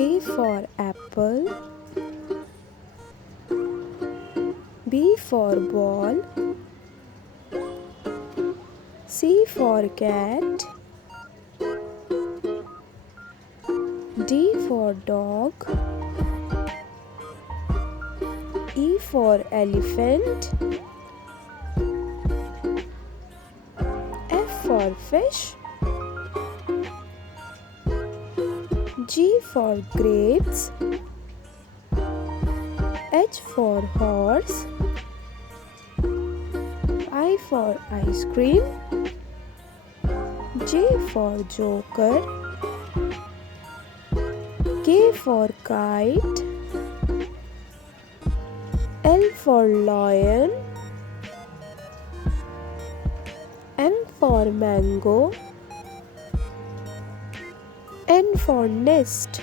A for apple, B for ball, C for cat, D for dog, E for elephant, F for fish, G for grapes, H for horse, I for ice cream, J for joker, K for kite, L for lion, M for mango, N for nest.